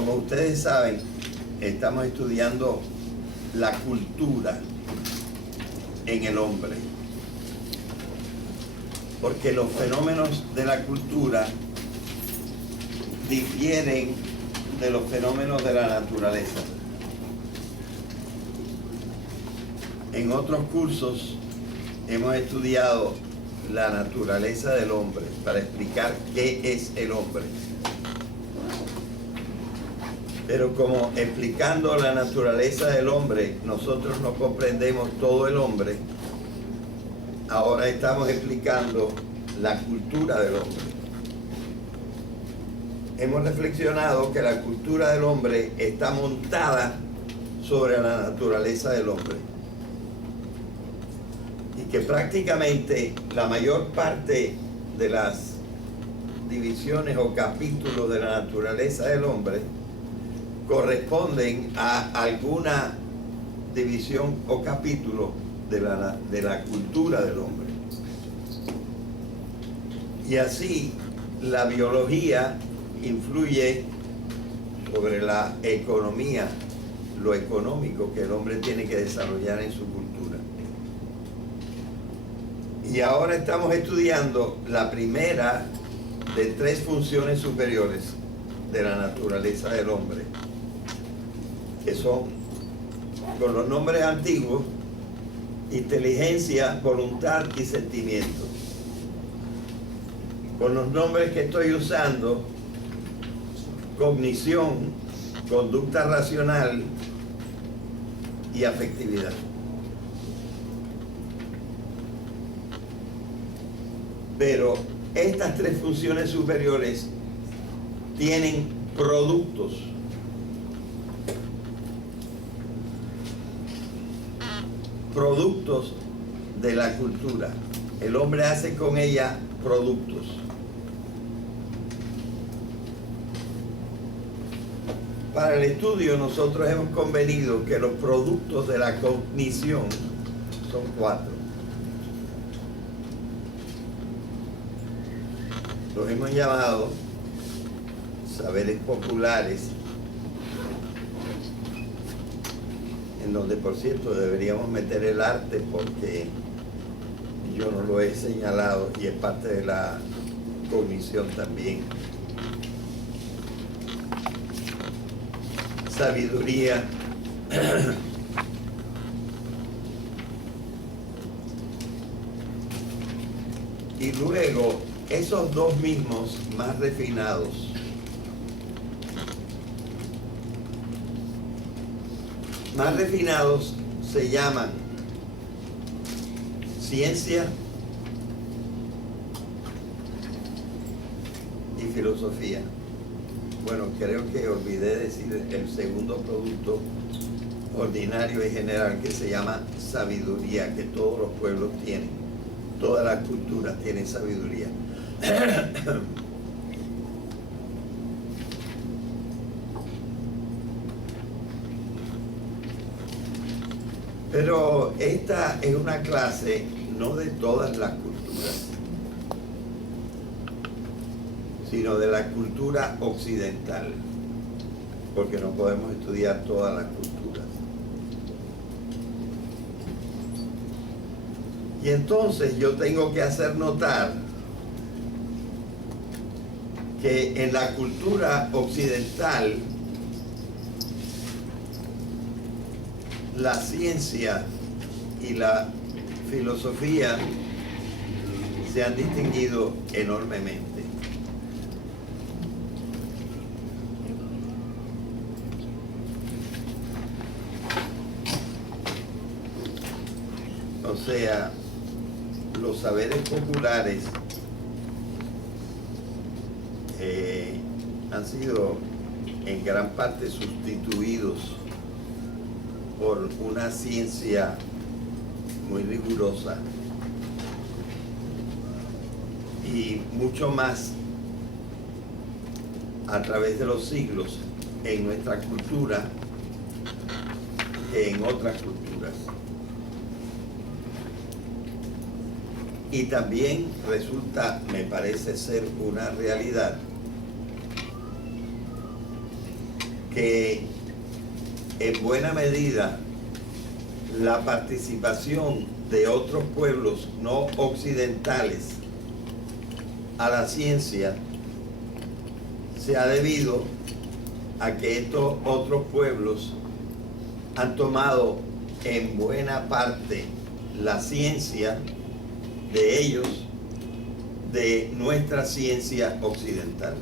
Como ustedes saben, estamos estudiando la cultura en el hombre, porque los fenómenos de la cultura difieren de los fenómenos de la naturaleza. En otros cursos hemos estudiado la naturaleza del hombre para explicar qué es el hombre. Pero como explicando la naturaleza del hombre, nosotros no comprendemos todo el hombre, ahora estamos explicando la cultura del hombre. Hemos reflexionado que la cultura del hombre está montada sobre la naturaleza del hombre. Y que prácticamente la mayor parte de las divisiones o capítulos de la naturaleza del hombre corresponden a alguna división o capítulo de la cultura del hombre. Y así la biología influye sobre la economía, lo económico que el hombre tiene que desarrollar en su cultura. Y ahora estamos estudiando la primera de 3 funciones superiores de la naturaleza del hombre, que son, con los nombres antiguos, inteligencia, voluntad y sentimiento. Con los nombres que estoy usando, cognición, conducta racional y afectividad. Pero estas 3 funciones superiores tienen productos. Productos de la cultura. El hombre hace con ella productos. Para el estudio nosotros hemos convenido que los productos de la cognición son 4. Los hemos llamado saberes populares, en donde, por cierto, deberíamos meter el arte porque yo no lo he señalado y es parte de la cognición también. Sabiduría, y luego esos 2 mismos más refinados. Más refinados se llaman ciencia y filosofía. Bueno, creo que olvidé decir el segundo producto ordinario y general, que se llama sabiduría, que todos los pueblos tienen. Todas las culturas tienen sabiduría. Pero esta es una clase no de todas las culturas, sino de la cultura occidental, porque no podemos estudiar todas las culturas. Y entonces yo tengo que hacer notar que en la cultura occidental la ciencia y la filosofía se han distinguido enormemente. O sea, los saberes populares han sido en gran parte sustituidos por una ciencia muy rigurosa y mucho más a través de los siglos en nuestra cultura que en otras culturas. Y también resulta, me parece ser una realidad, que en buena medida la participación de otros pueblos no occidentales a la ciencia se ha debido a que estos otros pueblos han tomado en buena parte la ciencia de ellos de nuestra ciencia occidental.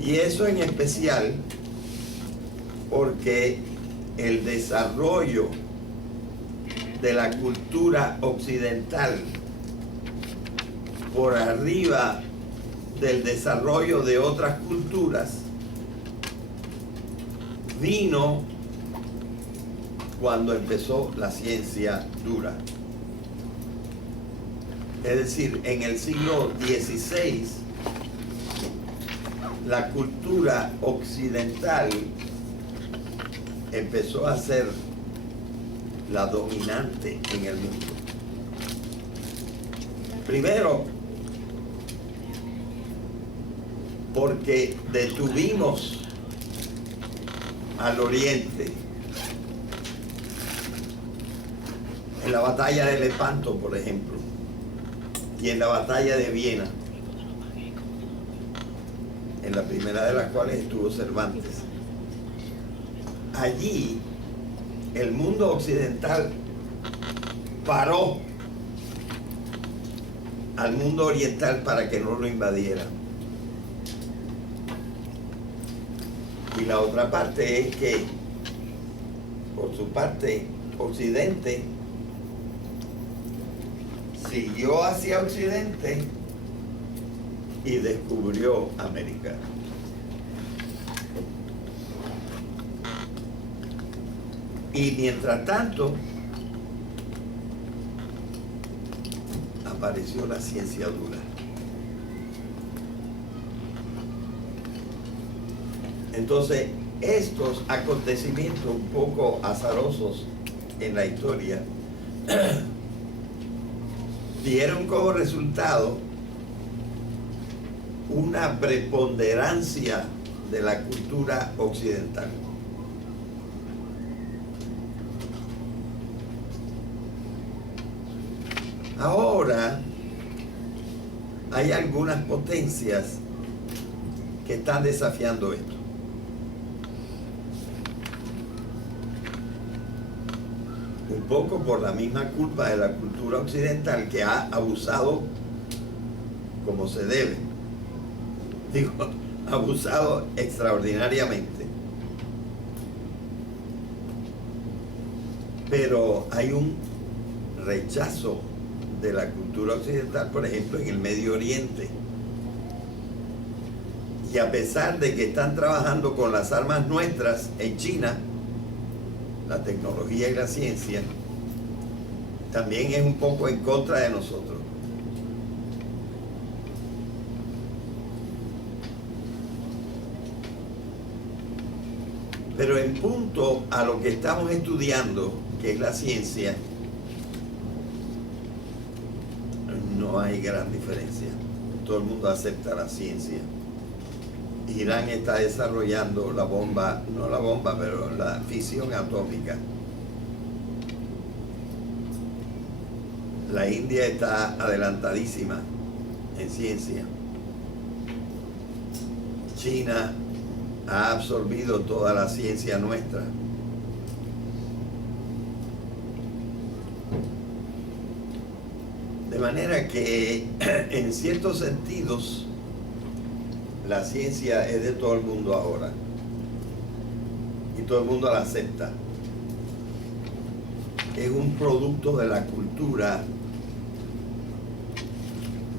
Y eso en especial porque el desarrollo de la cultura occidental por arriba del desarrollo de otras culturas vino cuando empezó la ciencia dura. Es decir, en el siglo XVI, la cultura occidental empezó a ser la dominante en el mundo. Primero, porque detuvimos al Oriente en la batalla de Lepanto, por ejemplo, y en la batalla de Viena, en la primera de las cuales estuvo Cervantes. Allí el mundo occidental paró al mundo oriental para que no lo invadiera. Y la otra parte es que, por su parte, Occidente siguió hacia Occidente y descubrió América. Y mientras tanto, apareció la ciencia dura. Entonces, estos acontecimientos un poco azarosos en la historia dieron como resultado una preponderancia de la cultura occidental. Ahora hay algunas potencias que están desafiando esto. Un poco por la misma culpa de la cultura occidental que ha abusado como se debe. Digo, abusado extraordinariamente. Pero hay un rechazo de la cultura occidental, por ejemplo, en el Medio Oriente. Y a pesar de que están trabajando con las armas nuestras en China, la tecnología y la ciencia, también es un poco en contra de nosotros. Pero en punto a lo que estamos estudiando, que es la ciencia, no hay gran diferencia. Todo el mundo acepta la ciencia. Irán está desarrollando la bomba, no la bomba, pero la fisión atómica. La India está adelantadísima en ciencia. China ha absorbido toda la ciencia nuestra. De manera que, en ciertos sentidos, la ciencia es de todo el mundo ahora. Y todo el mundo la acepta. Es un producto de la cultura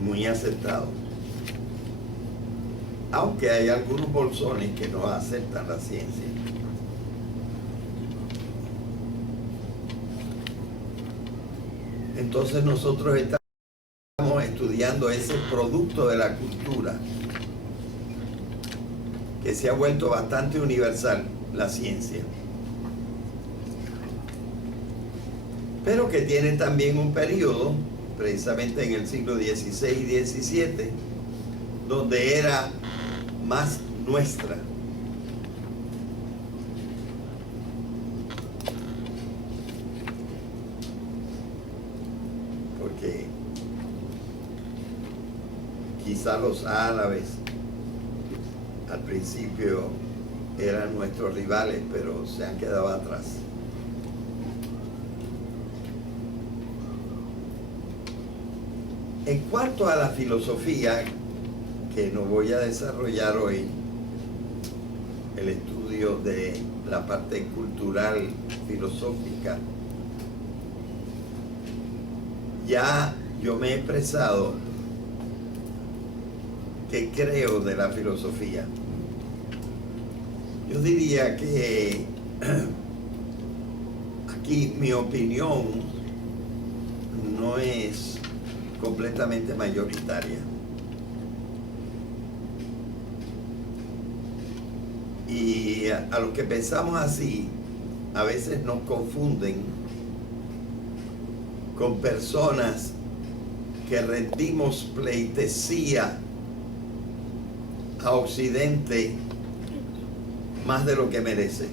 muy aceptado. Aunque hay algunos bolsones que no aceptan la ciencia. Entonces nosotros estamos estudiando ese producto de la cultura que se ha vuelto bastante universal, la ciencia. Pero que tiene también un periodo, precisamente en el siglo XVI y XVII, donde era más nuestra. Porque quizá los árabes al principio eran nuestros rivales, pero se han quedado atrás. En cuanto a la filosofía, que no voy a desarrollar hoy, el estudio de la parte cultural filosófica, ya yo me he expresado qué creo de la filosofía. Yo diría que aquí mi opinión no es completamente mayoritaria. Y a los que pensamos así, a veces nos confunden con personas que rendimos pleitesía a Occidente más de lo que merece.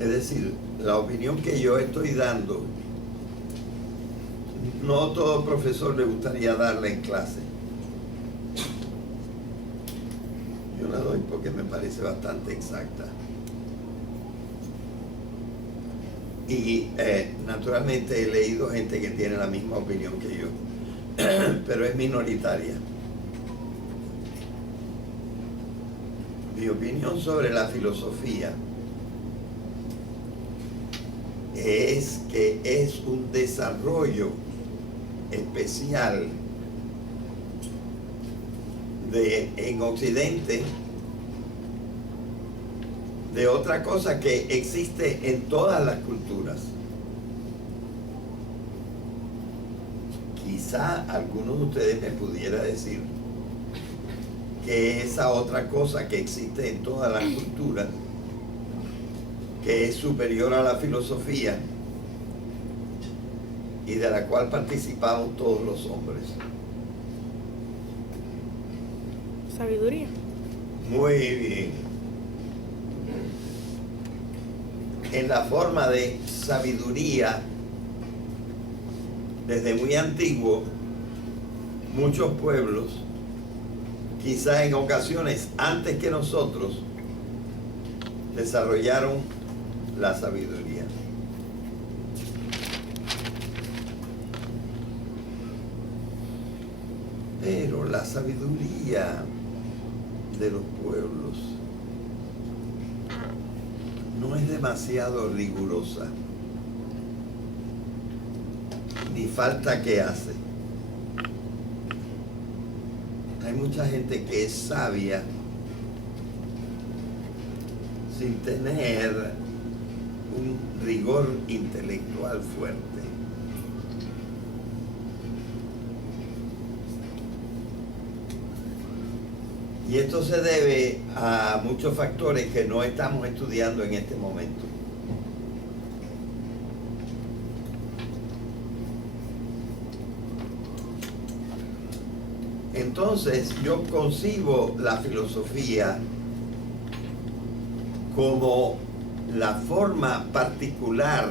Es decir, la opinión que yo estoy dando, no todo profesor le gustaría darla en clase. Yo la doy porque me parece bastante exacta. Y naturalmente he leído gente que tiene la misma opinión que yo, pero es minoritaria. Mi opinión sobre la filosofía es que es un desarrollo especial en Occidente de otra cosa que existe en todas las culturas. Quizá alguno de ustedes me pudiera decir que esa otra cosa que existe en todas las culturas, que es superior a la filosofía y de la cual participamos todos los hombres. Sabiduría. Muy bien. En la forma de sabiduría, desde muy antiguo, muchos pueblos, quizás en ocasiones antes que nosotros, desarrollaron la sabiduría. Pero la sabiduría de los pueblos no es demasiado rigurosa, ni falta que hace. Hay mucha gente que es sabia sin tener un rigor intelectual fuerte. Y esto se debe a muchos factores que no estamos estudiando en este momento. Entonces, yo concibo la filosofía como la forma particular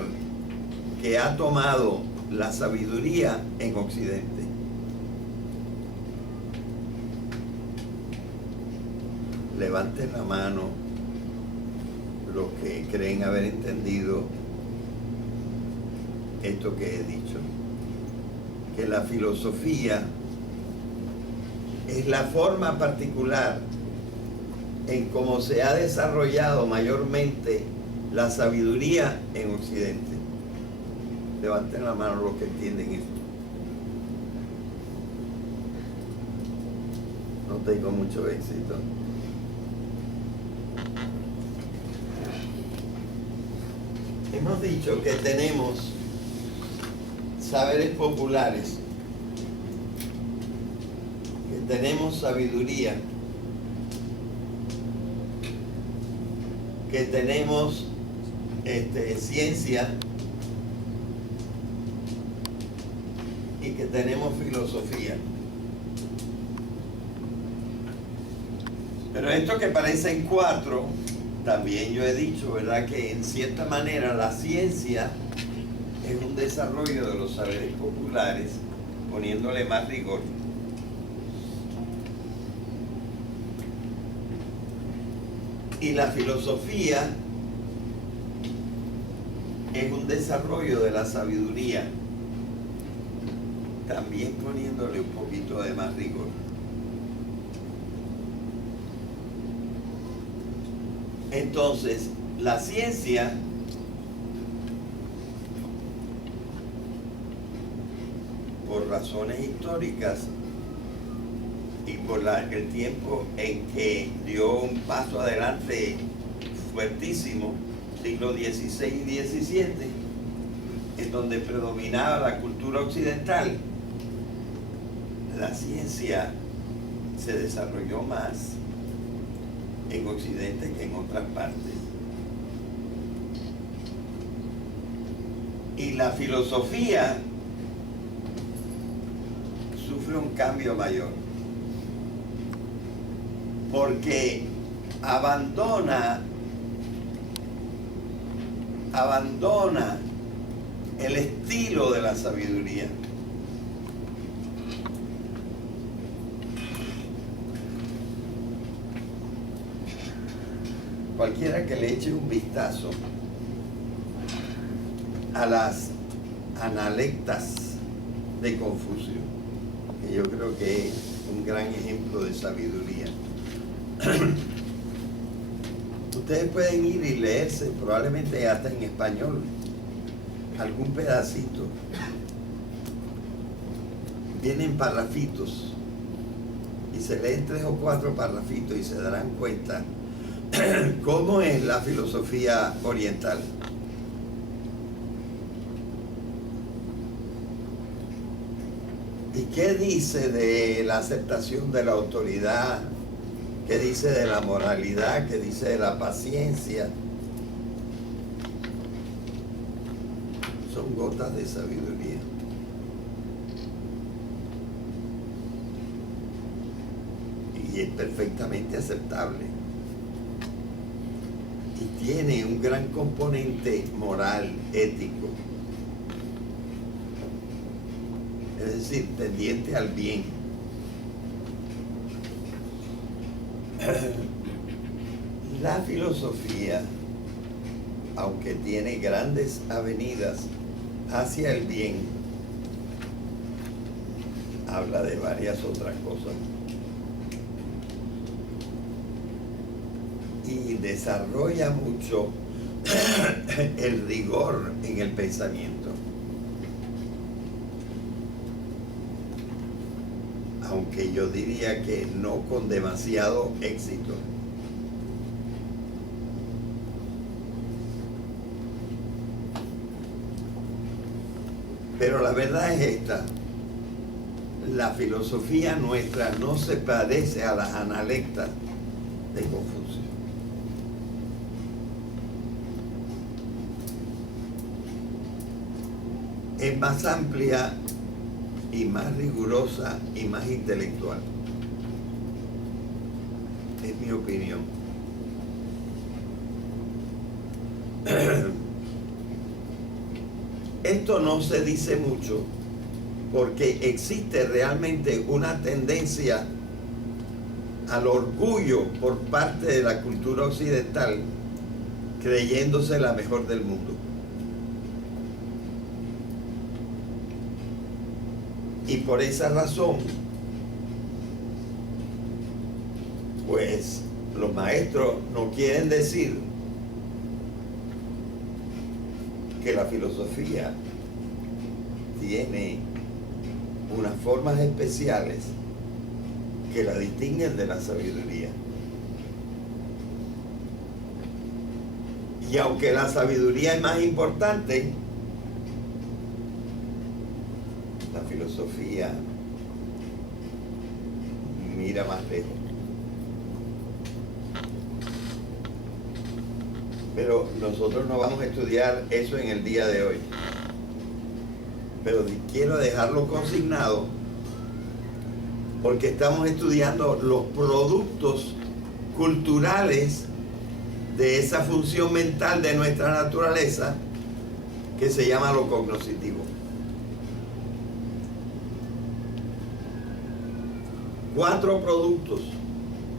que ha tomado la sabiduría en Occidente. Levanten la mano los que creen haber entendido esto que he dicho, que la filosofía es la forma particular en cómo se ha desarrollado mayormente la sabiduría en Occidente. Levanten la mano los que entienden esto. No tengo mucho éxito. Hemos dicho que tenemos saberes populares, que tenemos sabiduría, que tenemos ciencia y que tenemos filosofía. Pero esto que parecen cuatro, también yo he dicho, ¿verdad?, que en cierta manera la ciencia es un desarrollo de los saberes populares, poniéndole más rigor. Y la filosofía es un desarrollo de la sabiduría, también poniéndole un poquito de más rigor. Entonces, la ciencia por razones históricas y por el tiempo en que dio un paso adelante fuertísimo, siglo XVI y XVII, en donde predominaba la cultura occidental, la ciencia se desarrolló más en Occidente que en otras partes. Y la filosofía sufre un cambio mayor, porque abandona el estilo de la sabiduría. Cualquiera que le eche un vistazo a las analectas de Confucio, que yo creo que es un gran ejemplo de sabiduría. Ustedes pueden ir y leerse, probablemente hasta en español, algún pedacito. Vienen parrafitos y se leen 3 o 4 parrafitos y se darán cuenta cómo es la filosofía oriental. ¿Y qué dice de la aceptación de la autoridad? ¿Qué dice de la moralidad? ¿Qué dice de la paciencia? Son gotas de sabiduría. Y es perfectamente aceptable. Y tiene un gran componente moral, ético. Es decir, tendiente al bien. La filosofía, aunque tiene grandes avenidas hacia el bien, habla de varias otras cosas y desarrolla mucho el rigor en el pensamiento, aunque yo diría que no con demasiado éxito. Pero la verdad es esta: la filosofía nuestra no se parece a las analectas de Confucio. Es más amplia y más rigurosa y más intelectual. Es mi opinión. Esto no se dice mucho porque existe realmente una tendencia al orgullo por parte de la cultura occidental, creyéndose la mejor del mundo. Y por esa razón, pues los maestros no quieren decir que la filosofía tiene unas formas especiales que la distinguen de la sabiduría. Y aunque la sabiduría es más importante, la filosofía mira más lejos. Pero nosotros no vamos a estudiar eso en el día de hoy. pero quiero dejarlo consignado porque estamos estudiando los productos culturales de esa función mental de nuestra naturaleza que se llama lo cognoscitivo. 4 productos,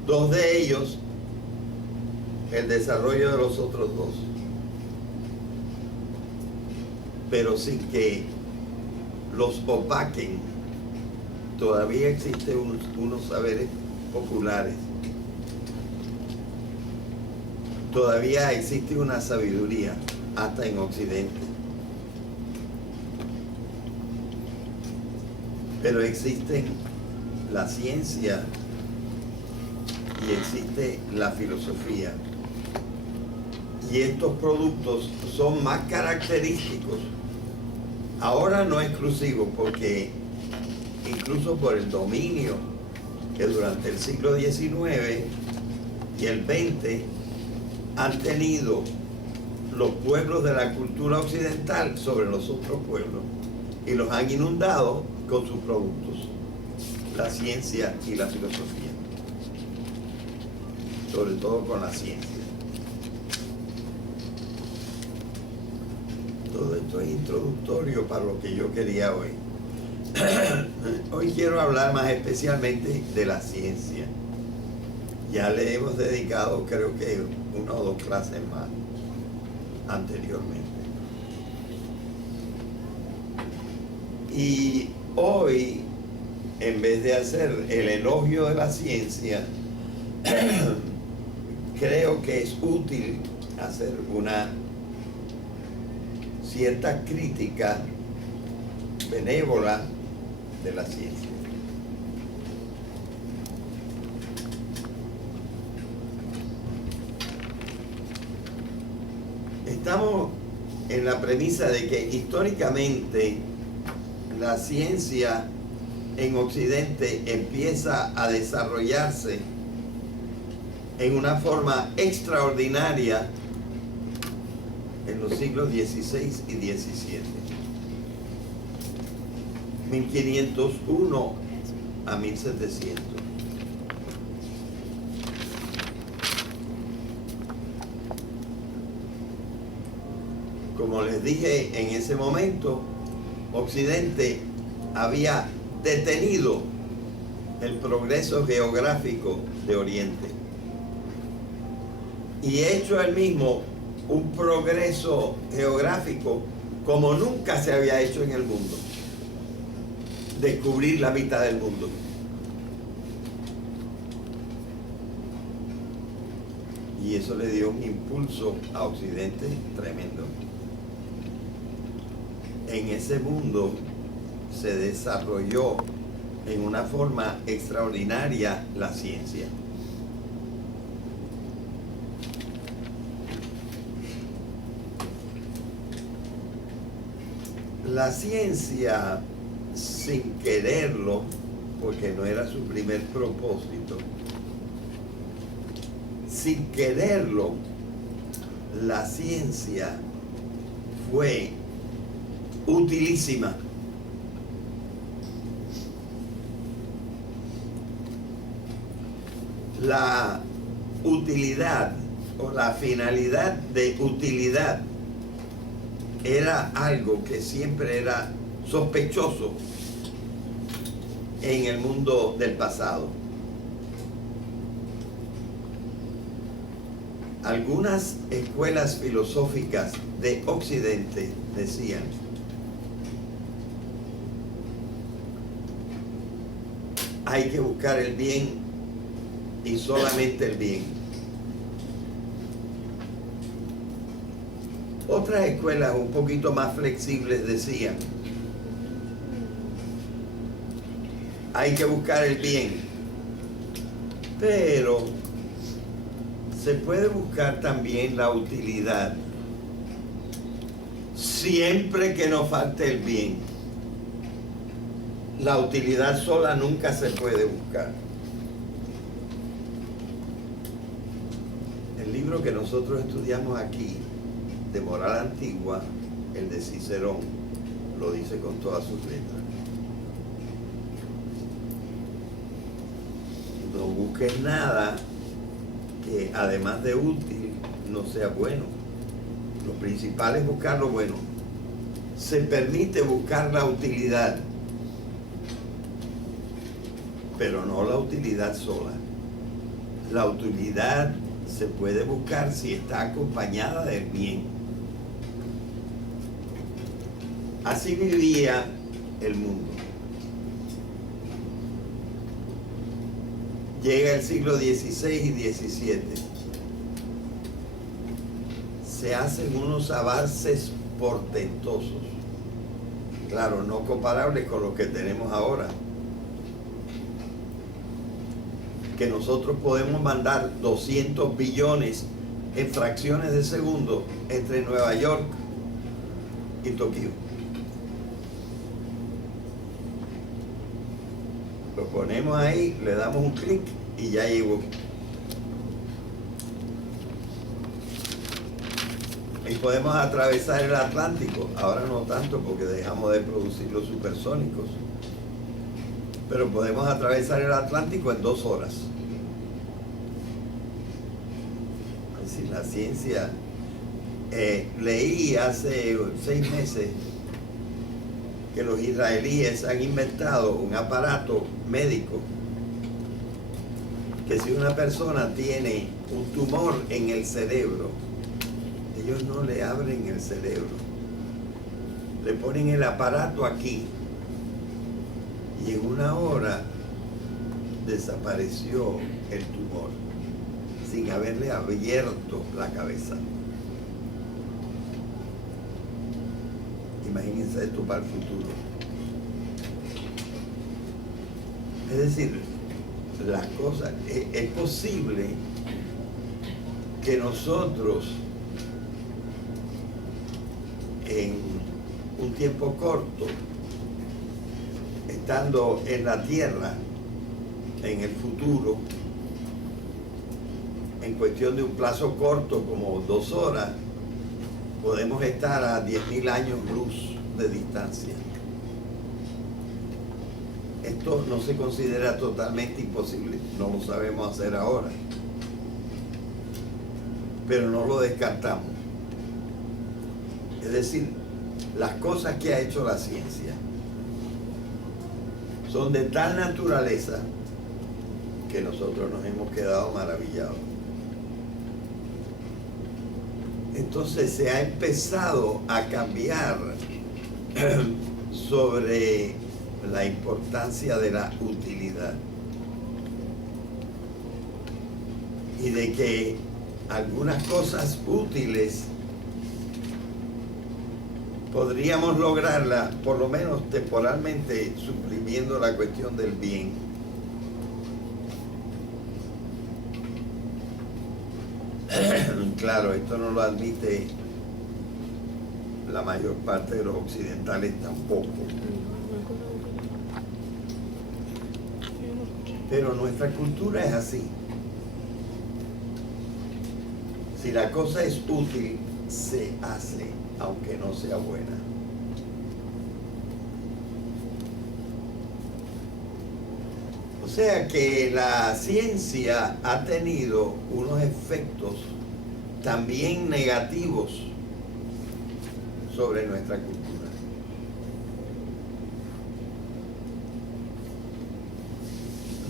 2 de ellos el desarrollo de los otros 2, pero sin que los opaquen. Todavía existen unos saberes populares, todavía existe una sabiduría hasta en Occidente, pero existen la ciencia y existe la filosofía, y estos productos son más característicos, ahora no exclusivos, porque incluso por el dominio que durante el siglo XIX y el XX han tenido los pueblos de la cultura occidental sobre los otros pueblos, y los han inundado con sus productos, la ciencia y la filosofía, sobre todo con la ciencia. Todo esto es introductorio para lo que yo quería hoy. Hoy quiero hablar más especialmente de la ciencia. Ya le hemos dedicado, creo que 1 o 2 clases más anteriormente. Y hoy, en vez de hacer el elogio de la ciencia, creo que es útil hacer una cierta crítica benévola de la ciencia. Estamos en la premisa de que históricamente la ciencia en Occidente empieza a desarrollarse en una forma extraordinaria en los siglos XVI y XVII. 1501 a 1700. Como les dije en ese momento, Occidente había detenido el progreso geográfico de Oriente y hecho él mismo un progreso geográfico como nunca se había hecho en el mundo. Descubrir la mitad del mundo. Y eso le dio un impulso a Occidente tremendo. En ese mundo se desarrolló en una forma extraordinaria la ciencia. La ciencia, sin quererlo, porque no era su primer propósito, sin quererlo, la ciencia fue utilísima. La utilidad o la finalidad de utilidad era algo que siempre era sospechoso en el mundo del pasado. Algunas escuelas filosóficas de Occidente decían: hay que buscar el bien y solamente el bien. Otras escuelas un poquito más flexibles decían: hay que buscar el bien, pero se puede buscar también la utilidad, siempre que no falte el bien. La utilidad sola nunca se puede buscar. El libro que nosotros estudiamos aquí, de Moral Antigua, el de Cicerón, lo dice con todas sus letras. No busques nada que además de útil no sea bueno. Lo principal es buscar lo bueno. Se permite buscar la utilidad, pero no la utilidad sola. La utilidad se puede buscar si está acompañada del bien. Así vivía el mundo. Llega el siglo XVI y XVII. Se hacen unos avances portentosos. Claro, no comparables con lo que tenemos ahora. Que nosotros podemos mandar 200 billones en fracciones de segundo entre Nueva York y Tokio. Lo ponemos ahí, le damos un clic y ya llegó. Y podemos atravesar el Atlántico. Ahora no tanto porque dejamos de producir los supersónicos. Pero podemos atravesar el Atlántico en 2 horas. Es decir, la ciencia... leí hace 6 meses que los israelíes han inventado un aparato médico que si una persona tiene un tumor en el cerebro, ellos no le abren el cerebro, le ponen el aparato aquí y en 1 hora desapareció el tumor sin haberle abierto la cabeza. Imagínense esto para el futuro. Es decir, las cosas, es posible que nosotros en un tiempo corto, estando en la Tierra, en el futuro, en cuestión de un plazo corto como 2 horas, podemos estar a 10.000 años luz de distancia. Esto no se considera totalmente imposible, no lo sabemos hacer ahora, pero no lo descartamos. Es decir, las cosas que ha hecho la ciencia son de tal naturaleza que nosotros nos hemos quedado maravillados. Entonces se ha empezado a cambiar sobre la importancia de la utilidad y de que algunas cosas útiles podríamos lograrlas, por lo menos temporalmente, suprimiendo la cuestión del bien. Claro, esto no lo admite la mayor parte de los occidentales tampoco. Pero nuestra cultura es así. Si la cosa es útil, se hace, aunque no sea buena. O sea que la ciencia ha tenido unos efectos también negativos sobre nuestra cultura.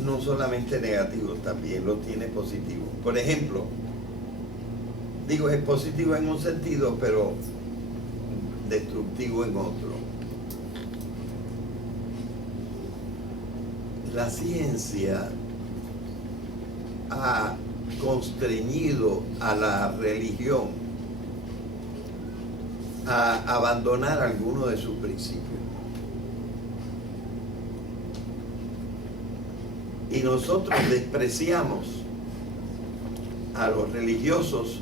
No solamente negativos, también lo tiene positivo. Por ejemplo, digo, es positivo en un sentido, pero destructivo en otro. La ciencia ha constreñido a la religión a abandonar alguno de sus principios. Y nosotros despreciamos a los religiosos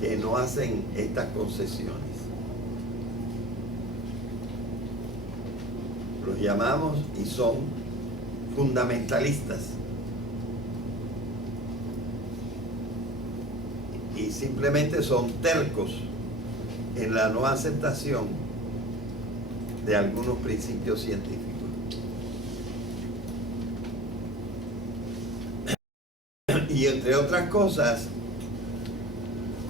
que no hacen estas concesiones. Los llamamos y son fundamentalistas. Y simplemente son tercos en la no aceptación de algunos principios científicos. Y entre otras cosas,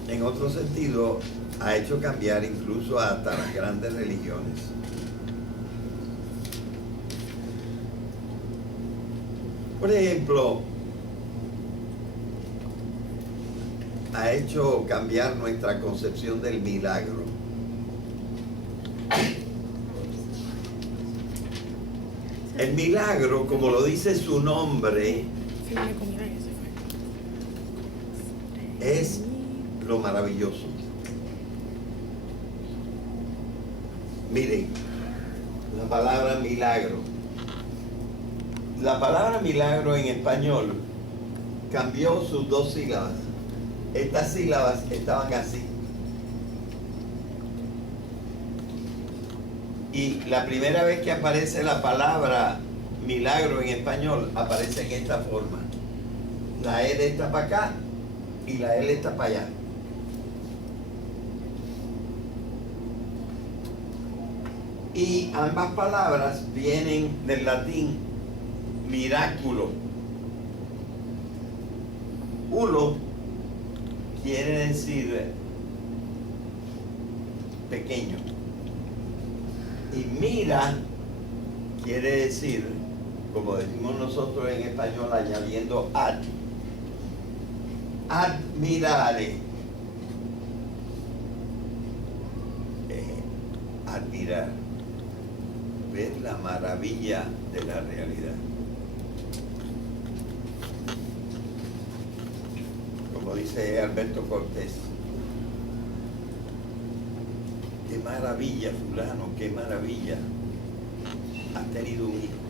en otro sentido, ha hecho cambiar incluso hasta las grandes religiones. Por ejemplo, ha hecho cambiar nuestra concepción del milagro. El milagro, como lo dice su nombre, Sí, me comí la que se fue. es lo maravilloso. Miren, la palabra milagro. La palabra milagro en español cambió sus dos sílabas. Estas sílabas estaban así. Y la primera vez que aparece la palabra milagro en español, aparece en esta forma. La L está para acá y la L está para allá. Y ambas palabras vienen del latín miraculo. Ulo quiere decir pequeño. Y mira quiere decir, como decimos nosotros en español, añadiendo ad. Admirare. Admirar. Ver la maravilla de la realidad. Como dice Alberto Cortés, qué maravilla, fulano, qué maravilla, has tenido un hijo.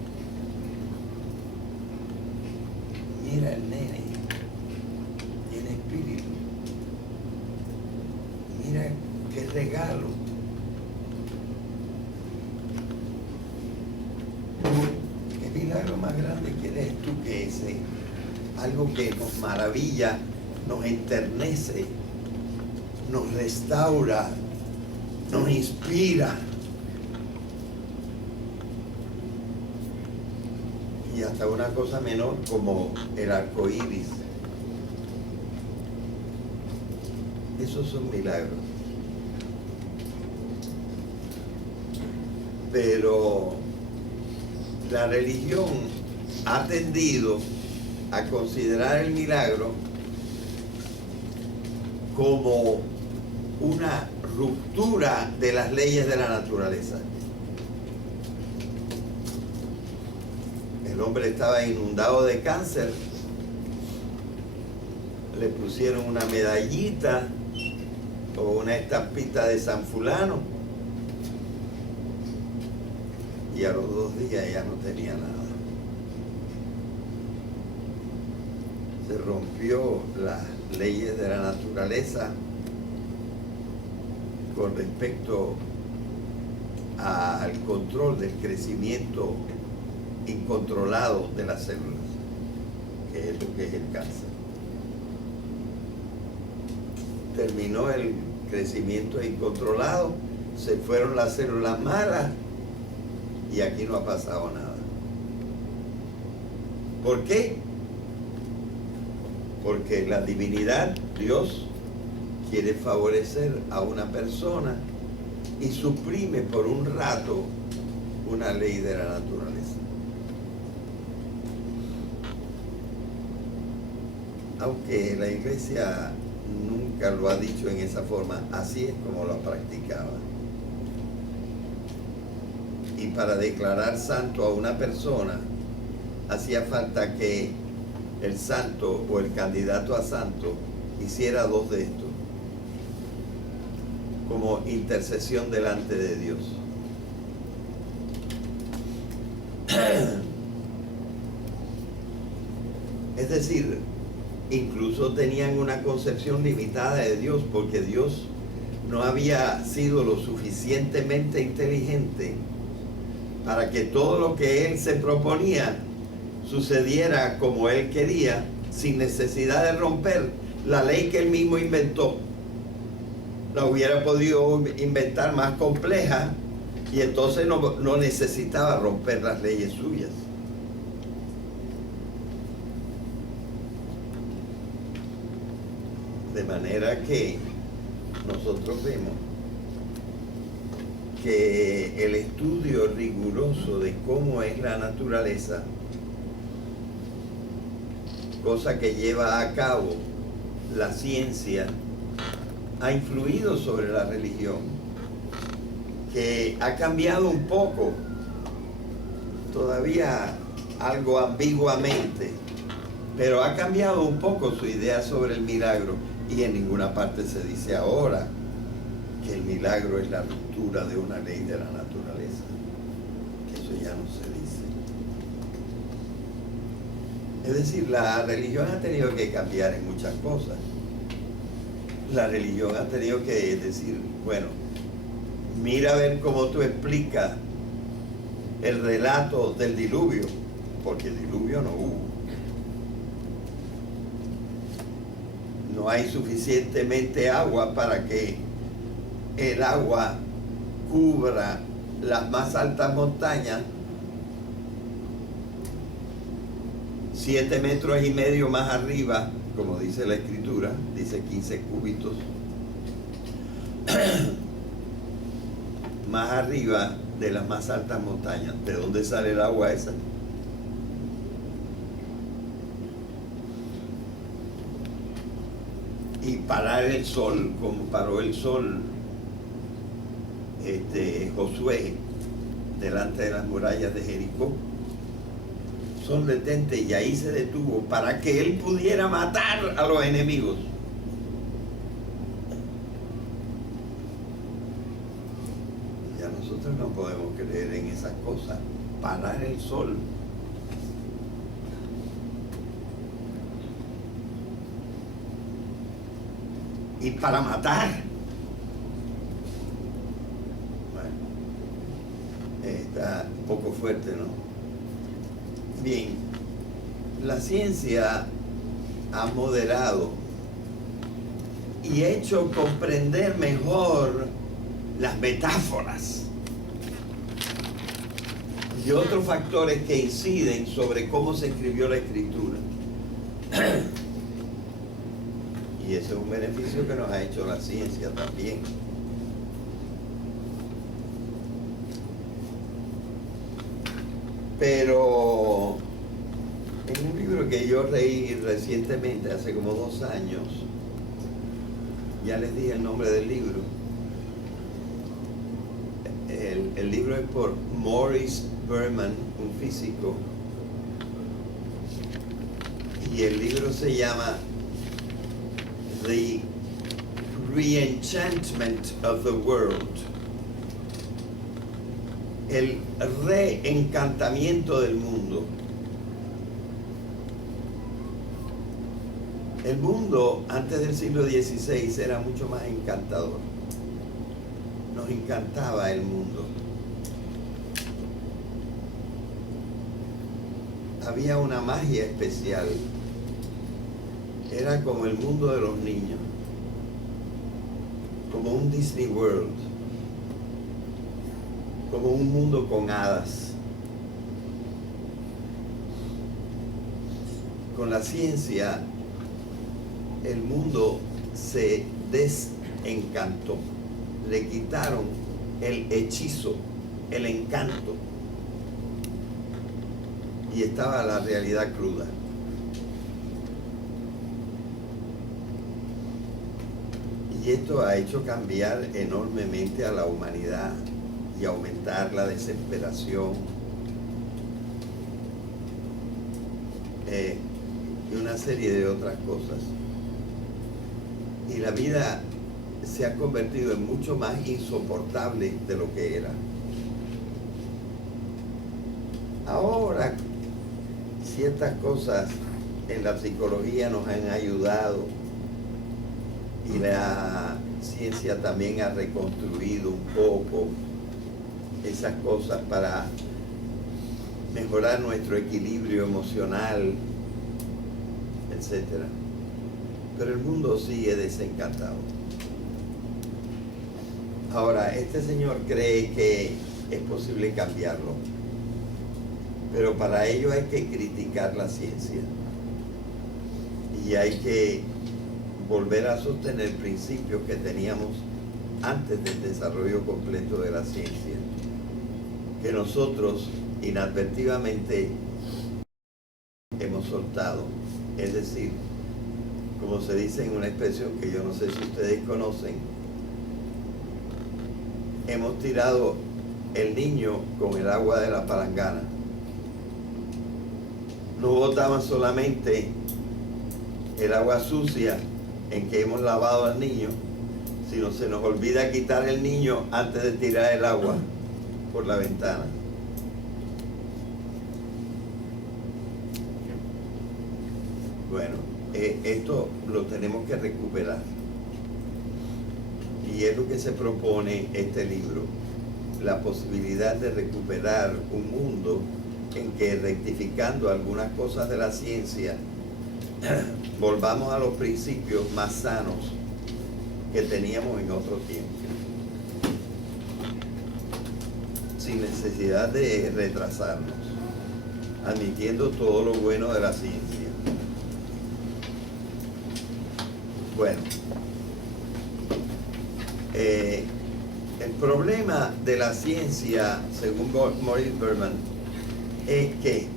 Mira el nene, tiene espíritu. Mira qué regalo. Qué milagro más grande quieres tú que ese. Algo que nos maravilla, nos enternece, nos restaura, nos inspira. Y hasta una cosa menor como el arco iris. Esos son milagros. Pero la religión ha tendido a considerar el milagro como una ruptura de las leyes de la naturaleza. El hombre estaba inundado de cáncer, le pusieron una medallita o una estampita de San Fulano y a los 2 días ya no tenía nada. Se rompió las leyes de la naturaleza con respecto al control del crecimiento incontrolado de las células, que es lo que es el cáncer. Terminó el crecimiento incontrolado, se fueron las células malas y aquí no ha pasado nada. ¿Por qué? Porque la divinidad, Dios, quiere favorecer a una persona y suprime por un rato una ley de la naturaleza. Aunque la iglesia nunca lo ha dicho en esa forma, así es como lo practicaba. Y para declarar santo a una persona, hacía falta que el santo o el candidato a santo hiciera 2 de estos, como intercesión delante de Dios. Es decir, incluso tenían una concepción limitada de Dios, porque Dios no había sido lo suficientemente inteligente para que todo lo que Él se proponía sucediera como Él quería, sin necesidad de romper la ley que Él mismo inventó. La hubiera podido inventar más compleja Y entonces no necesitaba romper las leyes suyas. De manera que nosotros vemos que el estudio riguroso de cómo es la naturaleza, cosa que lleva a cabo la ciencia, ha influido sobre la religión, que ha cambiado un poco, todavía algo ambiguamente, pero ha cambiado un poco su idea sobre el milagro, y en ninguna parte se dice ahora que el milagro es la ruptura de una ley de la naturaleza, que eso ya no se dice. Es decir, la religión ha tenido que cambiar en muchas cosas. La religión ha tenido que decir, bueno, mira a ver cómo tú explicas el relato del diluvio, porque diluvio no hubo. No hay suficientemente agua para que el agua cubra las más altas montañas 7,5 metros más arriba, como dice la escritura, dice 15 cúbitos más arriba de las más altas montañas. ¿De dónde sale el agua esa? Y parar el sol, como paró el sol Josué delante de las murallas de Jericó. Sol detente, y ahí se detuvo para que él pudiera matar a los enemigos. Ya nosotros no podemos creer en esas cosas. Parar el sol. Y para matar. Bueno, está un poco fuerte, ¿no? Bien, la ciencia ha moderado y hecho comprender mejor las metáforas y otros factores que inciden sobre cómo se escribió la escritura. Y ese es un beneficio que nos ha hecho la ciencia también. Pero en un libro que yo leí recientemente, hace como 2 años, ya les dije el nombre del libro. El libro es por Maurice Berman, un físico, y el libro se llama The Reenchantment of the World. El reencantamiento del mundo. El mundo antes del siglo XVI era mucho más encantador. Nos encantaba el mundo. Había una magia especial. Era como el mundo de los niños, como un Disney World, como un mundo con hadas. Con la ciencia, el mundo se desencantó, le quitaron el hechizo, el encanto, y estaba la realidad cruda. Y esto ha hecho cambiar enormemente a la humanidad y aumentar la desesperación y una serie de otras cosas. Y la vida se ha convertido en mucho más insoportable de lo que era. Ahora, ciertas cosas en la psicología nos han ayudado, y la ciencia también ha reconstruido un poco esas cosas para mejorar nuestro equilibrio emocional, etc. Pero el mundo sigue desencantado. Ahora, este señor cree que es posible cambiarlo. Pero para ello hay que criticar la ciencia. Y hay que volver a sostener principios que teníamos antes del desarrollo completo de la ciencia, que nosotros inadvertidamente hemos soltado. Es decir, como se dice en una expresión que yo no sé si ustedes conocen, hemos tirado el niño con el agua de la palangana. No botamos solamente el agua sucia en que hemos lavado al niño, sino se nos olvida quitar el niño antes de tirar el agua por la ventana. Bueno, esto lo tenemos que recuperar. Y es lo que se propone este libro, la posibilidad de recuperar un mundo en que, rectificando algunas cosas de la ciencia, volvamos a los principios más sanos que teníamos en otro tiempo, sin necesidad de retrasarnos, admitiendo todo lo bueno de la ciencia. Bueno, el problema de la ciencia, según Maurice Berman, es que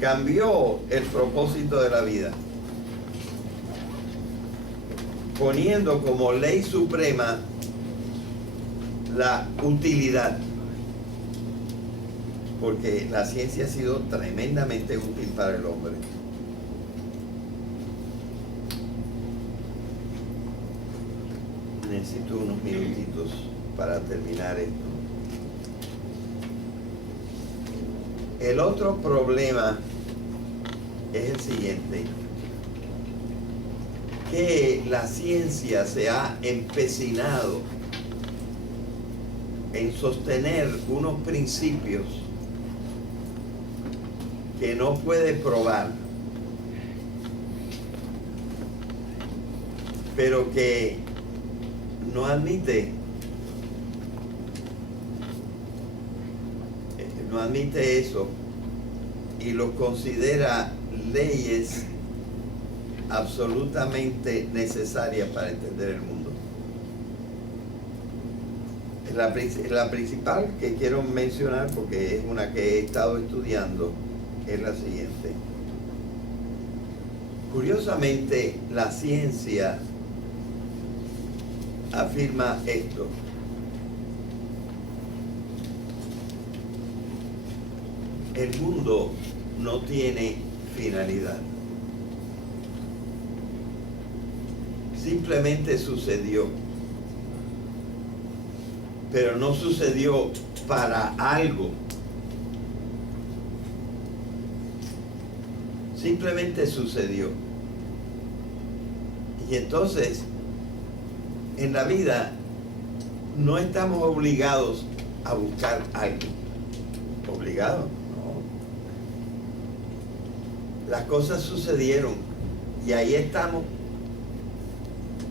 cambió el propósito de la vida, poniendo como ley suprema la utilidad, porque la ciencia ha sido tremendamente útil para el hombre. Necesito unos minutitos para terminar esto. El otro problema es el siguiente, que la ciencia se ha empecinado en sostener unos principios que no puede probar, pero que no admite eso y los considera leyes absolutamente necesarias para entender el mundo. La principal que quiero mencionar, porque es una que he estado estudiando, es la siguiente. Curiosamente, la ciencia afirma esto: el mundo no tiene finalidad. Simplemente sucedió, pero no sucedió para algo. Simplemente sucedió. Y entonces, en la vida no estamos obligados a buscar algo. ¿Obligados? No. Las cosas sucedieron y ahí estamos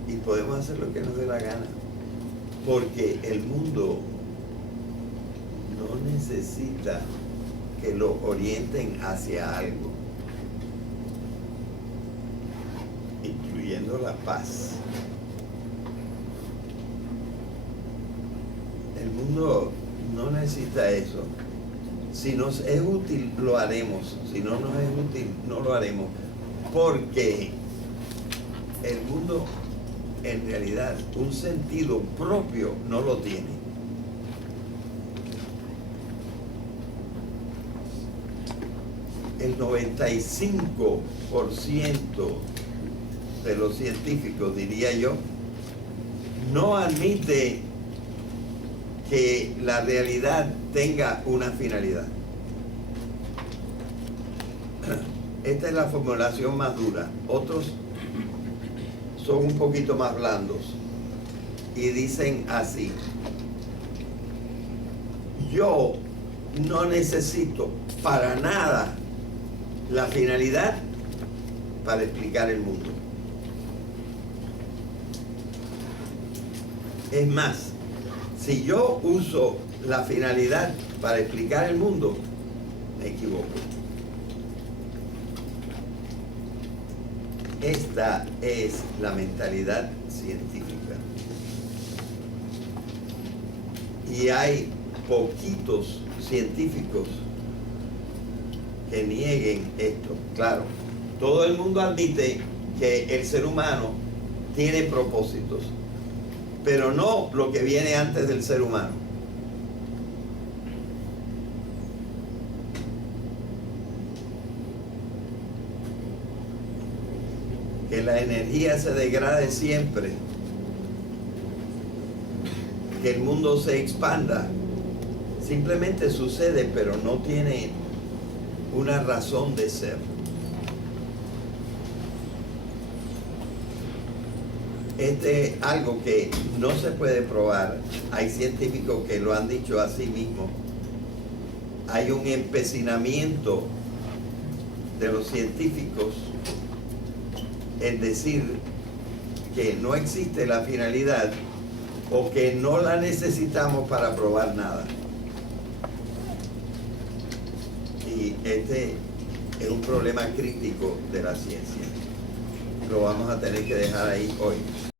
y podemos hacer lo que nos dé la gana, porque el mundo no necesita que lo orienten hacia algo, incluyendo la paz. El mundo no necesita eso. Si nos es útil, lo haremos. Si no nos es útil, no lo haremos. Porque el mundo, en realidad, un sentido propio no lo tiene. El 95% de los científicos, diría yo, no admite que la realidad tenga una finalidad. Esta es la formulación más dura. Otros son un poquito más blandos y dicen así: yo no necesito para nada la finalidad para explicar el mundo. Es más, Si yo uso la finalidad para explicar el mundo, me equivoco. Esta es la mentalidad científica. Y hay poquitos científicos que nieguen esto. Claro, todo el mundo admite que el ser humano tiene propósitos, pero no lo que viene antes del ser humano. Que la energía se degrade siempre, que el mundo se expanda, simplemente sucede, pero no tiene una razón de ser. Este es algo que no se puede probar. Hay científicos que lo han dicho a sí mismos. Hay un empecinamiento de los científicos en decir que no existe la finalidad o que no la necesitamos para probar nada. Y este es un problema crítico de la ciencia. Lo vamos a tener que dejar ahí hoy.